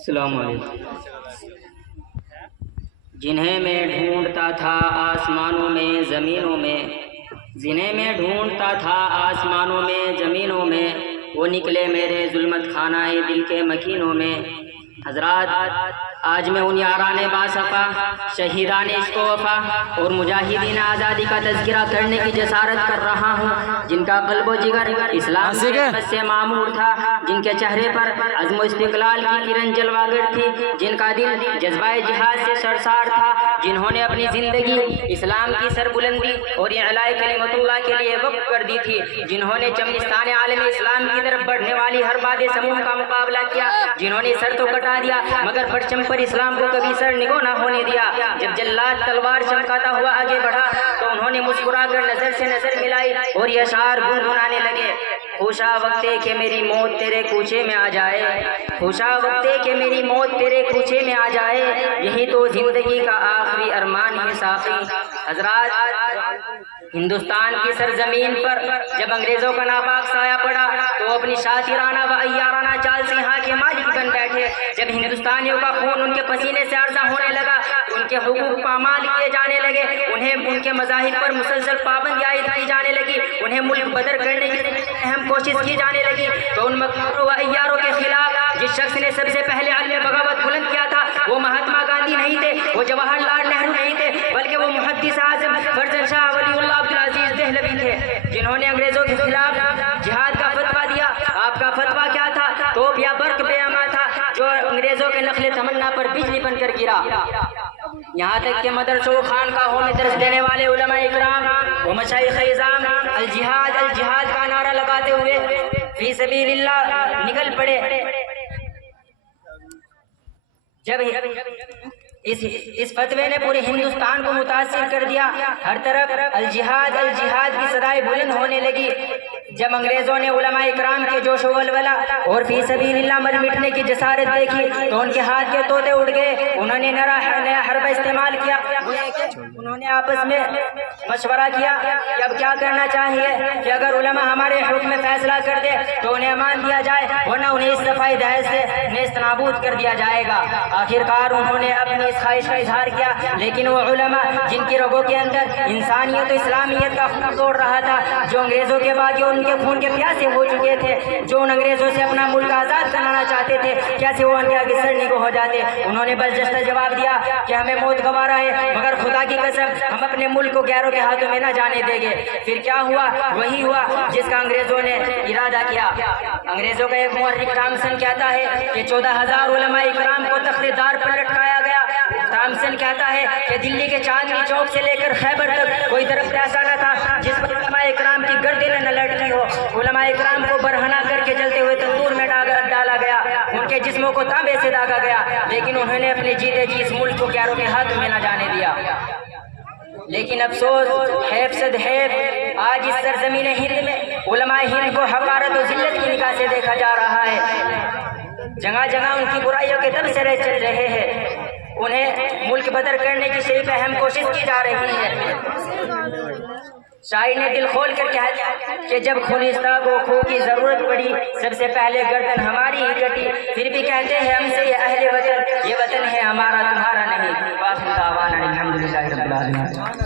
السلام علیکم۔ جنہیں میں ڈھونڈتا تھا آسمانوں میں زمینوں میں، جنہیں میں ڈھونڈتا تھا آسمانوں میں زمینوں میں، وہ نکلے میرے ظلمت خانہ دل کے مکینوں میں۔ حضرات، آج میں ان یاران باصفا، شہیدان عشق و وفا اور مجاہدین آزادی کا تذکرہ کرنے کی جسارت کر رہا ہوں، جن کا قلب و جگر اسلام کی خدمت سے معمور تھا، جن کے چہرے پر عزم و استقلال کی کرن جلوہ گر تھی، جن کا دل جذبہ جہاد سے سرشار تھا، جنہوں نے اپنی زندگی اسلام کی سربلندی اور اعلاء کلمت اللہ کے لیے وقف کر دی تھی، جنہوں نے چمنستان عالم اسلام کی طرف بڑھنے والی ہر باد سموم کا مقابلہ کیا، جنہوں نے سر تو کٹا دیا مگر پرچم پر اسلام کو کبھی سر نگو نہ ہونے دیا۔ جب جلاد تلوار چمکاتا ہوا آگے بڑھا تو انہوں نے مسکرا کر نظر سے نظر ملائی اور یہ اشعار گنگنانے لگے۔ خوشا وقت ہے کہ میری موت تیرے کوچے میں آ جائے، خوشا وقت ہے کہ میری موت تیرے کوچے میں آ جائے، یہی تو زندگی کا آخری ارمان ہے ساقی۔ حضرات، ہندوستان کی سرزمین پر جب انگریزوں کا ناپاک سایہ پڑا تو وہ اپنی شاطرانہ و عیارانہ چال سے یہاں کے مالک بن بیٹھے۔ جب ہندوستانیوں کا خون ان کے پسینے سے عرضہ ہونے لگا، ان کے حقوق پامال کیے جانے لگے، انہیں ان کے مذاہب پر مسلسل پابندی عائد کی جانے لگی، انہیں ملک بدر کرنے کی اہم کوشش کی جانے لگی، تو ان مکروں و عیاروں کے خلاف جس شخص نے سب سے پہلے علم بغاوت بلند کیا تھا وہ مہاتما گاندھی نہیں تھے، وہ جواہر لال نہرو نہیں تھے، بلکہ وہ محدث اعظم فرزند شاہ ولی اللہ عبدالعزیز دہلوی تھے، جنہوں نے انگریزوں کے خلاف جہاد کا فتویٰ دیا۔ آپ کا فتویٰ کیا تھا؟ توپ یا برق بے اما تھا جو انگریزوں کے نخل تمنا پر بجلی بن کر گرا۔ یہاں تک کہ مدرسوں و خانقاہوں میں درس دینے والے علماء اکرام و مشائخ اعظام الجہاد الجہاد کا نعرہ لگاتے ہوئے فی سبیل اللہ نکل پڑے۔ جب اس فتوے نے پورے ہندوستان کو متاثر کر دیا، ہر طرف الجہاد الجہاد کی صدائیں بلند ہونے لگی۔ جب انگریزوں نے علماء اکرام کے جوش و ولولہ اور فی سبیل اللہ مر مٹنے کی جسارت دیکھی تو ان کے ہاتھ کے طوطے اڑ گئے، انہوں نے نیا حربہ استعمال کیا۔ انہوں نے آپس میں مشورہ کیا کہ اب کیا کرنا چاہیے کہ اگر علماء ہمارے حکم میں فیصلہ کر دے تو انہیں امان دیا جائے، ورنہ انہیں اس صفائی دہیز سے نیست نابود کر دیا جائے گا۔ آخرکار انہوں نے اپنی اس خواہش کا اظہار کیا، لیکن وہ علماء جن کی رگوں کے اندر انسانیت و اسلامیت کا خون دوڑ رہا تھا، جو انگریزوں کے باغی ان کے خون کے پیاسے ہو چکے تھے، جو ان انگریزوں سے اپنا ملک آزاد کرانا چاہتے تھے، کیسے وہ ان کے آگے سر نگو ہو جاتے۔ انہوں نے بس جستہ جواب دیا کہ ہمیں موت گوارا ہے، مگر خدا کی قسم ہم اپنے ملک کو غیروں کے ہاتھوں میں نہ جانے دیں گے۔ پھر کیا ہوا؟ وہی ہوا جس کا انگریزوں نے ارادہ کیا۔ انگریزوں کا ایک مورخ ٹامسن کہتا ہے کہ 14,000 علماء اکرام کو تخت دار پر لٹکایا گیا۔ ٹامسن کہتا ہے کہ دلی کے چاندنی چوک سے لے کر خیبر تک کوئی درخت ایسا نہ تھا جس پر علماء اکرام کی گردنیں نہ لٹکی ہو۔ علماء اکرام کو برہنہ کر کے جلتے ہوئے تندور میں ڈالا گیا، ان کے جسموں کو تانبے سے داغا گیا، لیکن انہوں نے اپنے جیتے جی اس ملک کو غیروں کے ہاتھوں میں نہ جانے دیا۔ لیکن افسوس، حیف صد حیف، آج اس سرزمین ہند میں علماء ہند کو حقارت و ذلت کی نگاہ سے دیکھا جا رہا ہے۔ جگہ جگہ ان کی برائیوں کے تبصرے چل رہے ہیں، انہیں ملک بدر کرنے کی شریف اہم کوشش کی جا رہی ہے۔ شاعر نے دل کھول کر کہا کہ جب خونستہ کو خون کی ضرورت پڑی سب سے پہلے گردن ہماری ہی کٹی، پھر بھی کہتے ہیں ہم سے یہ اہل وطن، یہ وطن ہے ہمارا تمہارا نہیں۔ واخر دعوانا الحمدللہ رب العالمین۔